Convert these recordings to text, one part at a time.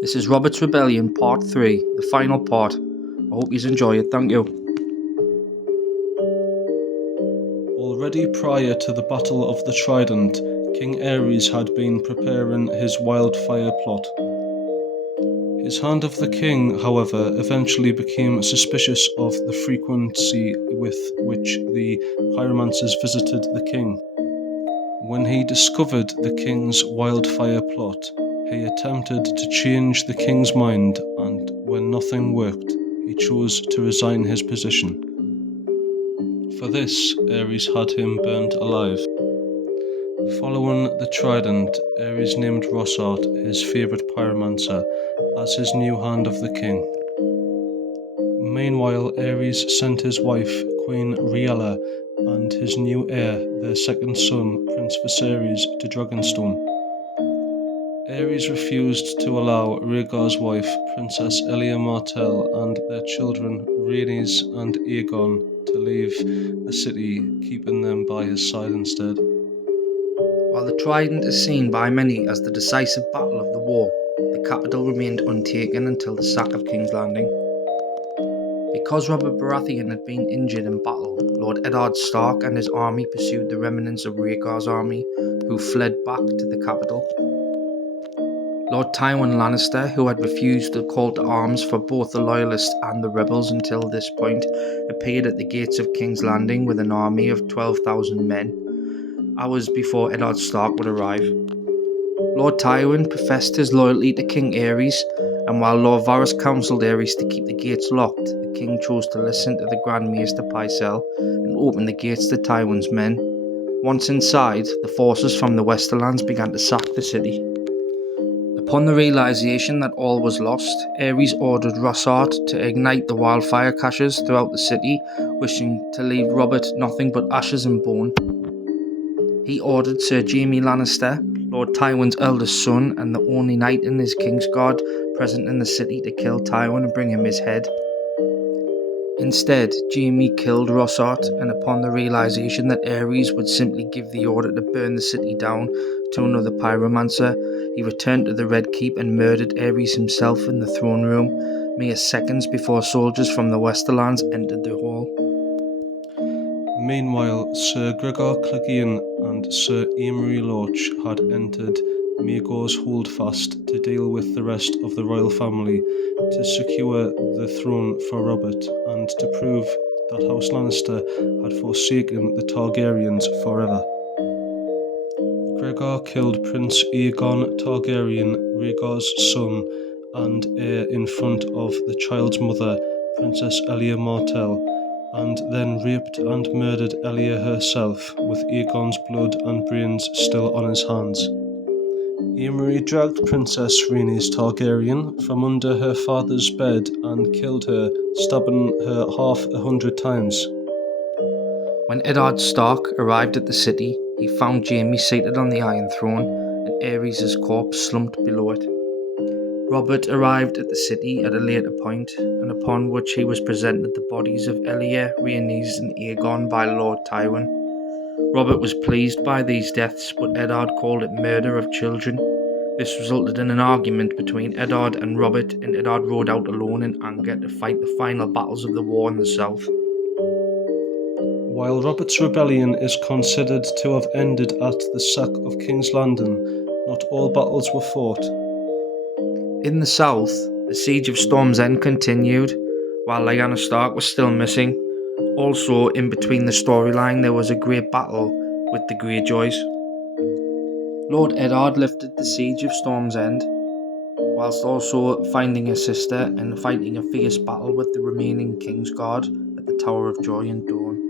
This is Robert's Rebellion Part 3, the final part. I hope you enjoy it, thank you. Already prior to the Battle of the Trident, King Ares had been preparing his wildfire plot. His Hand of the King, however, eventually became suspicious of the frequency with which the pyromancers visited the king. When he discovered the king's wildfire plot, he attempted to change the king's mind, and when nothing worked, he chose to resign his position. For this, Ares had him burned alive. Following the Trident, Ares named Rossart, his favourite pyromancer, as his new Hand of the King. Meanwhile, Ares sent his wife, Queen Rhiella, and his new heir, their second son, Prince Viserys, to Dragonstone. Ares refused to allow Rhaegar's wife, Princess Elia Martell, and their children, Rhaenys and Aegon, to leave the city, keeping them by his side instead. While the Trident is seen by many as the decisive battle of the war, the capital remained untaken until the sack of King's Landing. Because Robert Baratheon had been injured in battle, Lord Eddard Stark and his army pursued the remnants of Rhaegar's army, who fled back to the capital. Lord Tywin Lannister, who had refused the call to arms for both the Loyalists and the rebels until this point, appeared at the gates of King's Landing with an army of 12,000 men, hours before Eddard Stark would arrive. Lord Tywin professed his loyalty to King Aerys, and while Lord Varys counselled Aerys to keep the gates locked, the king chose to listen to the Grand Maester Pycelle and open the gates to Tywin's men. Once inside, the forces from the Westerlands began to sack the city. Upon the realisation that all was lost, Aerys ordered Rossart to ignite the wildfire caches throughout the city, wishing to leave Robert nothing but ashes and bone. He ordered Sir Jaime Lannister, Lord Tywin's eldest son and the only knight in his Kingsguard present in the city, to kill Tywin and bring him his head. Instead, Jaime killed Rossart, and upon the realisation that Aerys would simply give the order to burn the city down to another pyromancer, he returned to the Red Keep and murdered Aerys himself in the throne room, mere seconds before soldiers from the Westerlands entered the hall. Meanwhile, Sir Gregor Clegane and Sir Amory Lorch had entered Maegor's Holdfast to deal with the rest of the royal family, to secure the throne for Robert, and to prove that House Lannister had forsaken the Targaryens forever. Gregor killed Prince Aegon Targaryen, Rhaegar's son and heir, in front of the child's mother, Princess Elia Martell, and then raped and murdered Elia herself, with Aegon's blood and brains still on his hands. Amory dragged Princess Rhaenys Targaryen from under her father's bed and killed her, stabbing her 100 times. When Eddard Stark arrived at the city, he found Jaime seated on the Iron Throne and Aerys' corpse slumped below it. Robert arrived at the city at a later point, and upon which he was presented the bodies of Elia, Rhaenys and Aegon by Lord Tywin. Robert was pleased by these deaths, but Eddard called it murder of children. This resulted in an argument between Eddard and Robert, and Eddard rode out alone in anger to fight the final battles of the war in the south. While Robert's rebellion is considered to have ended at the sack of King's Landing, not all battles were fought. In the south, the siege of Storm's End continued, while Lyanna Stark was still missing. Also, in between the storyline, there was a great battle with the Greyjoys. Lord Eddard lifted the siege of Storm's End, whilst also finding his sister and fighting a fierce battle with the remaining Kingsguard at the Tower of Joy in Dorne.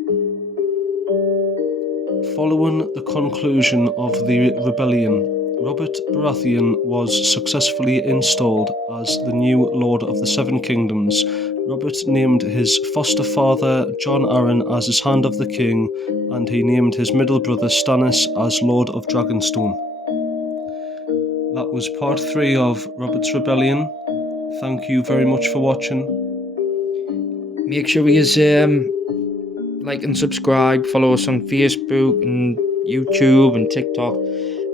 Following the conclusion of the rebellion, Robert Baratheon was successfully installed as the new Lord of the Seven Kingdoms. Robert named his foster father Jon Arryn as his Hand of the King, and he named his middle brother Stannis as Lord of Dragonstone. That was part 3 of Robert's Rebellion. Thank you very much for watching. Make sure you like and subscribe, follow us on Facebook and YouTube and TikTok.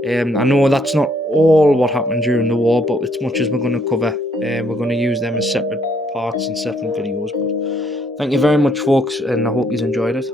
I know that's not all what happened during the war, but as much as we're going to cover, we're going to use them as separate parts and separate videos. But thank you very much, folks, and I hope you enjoyed it.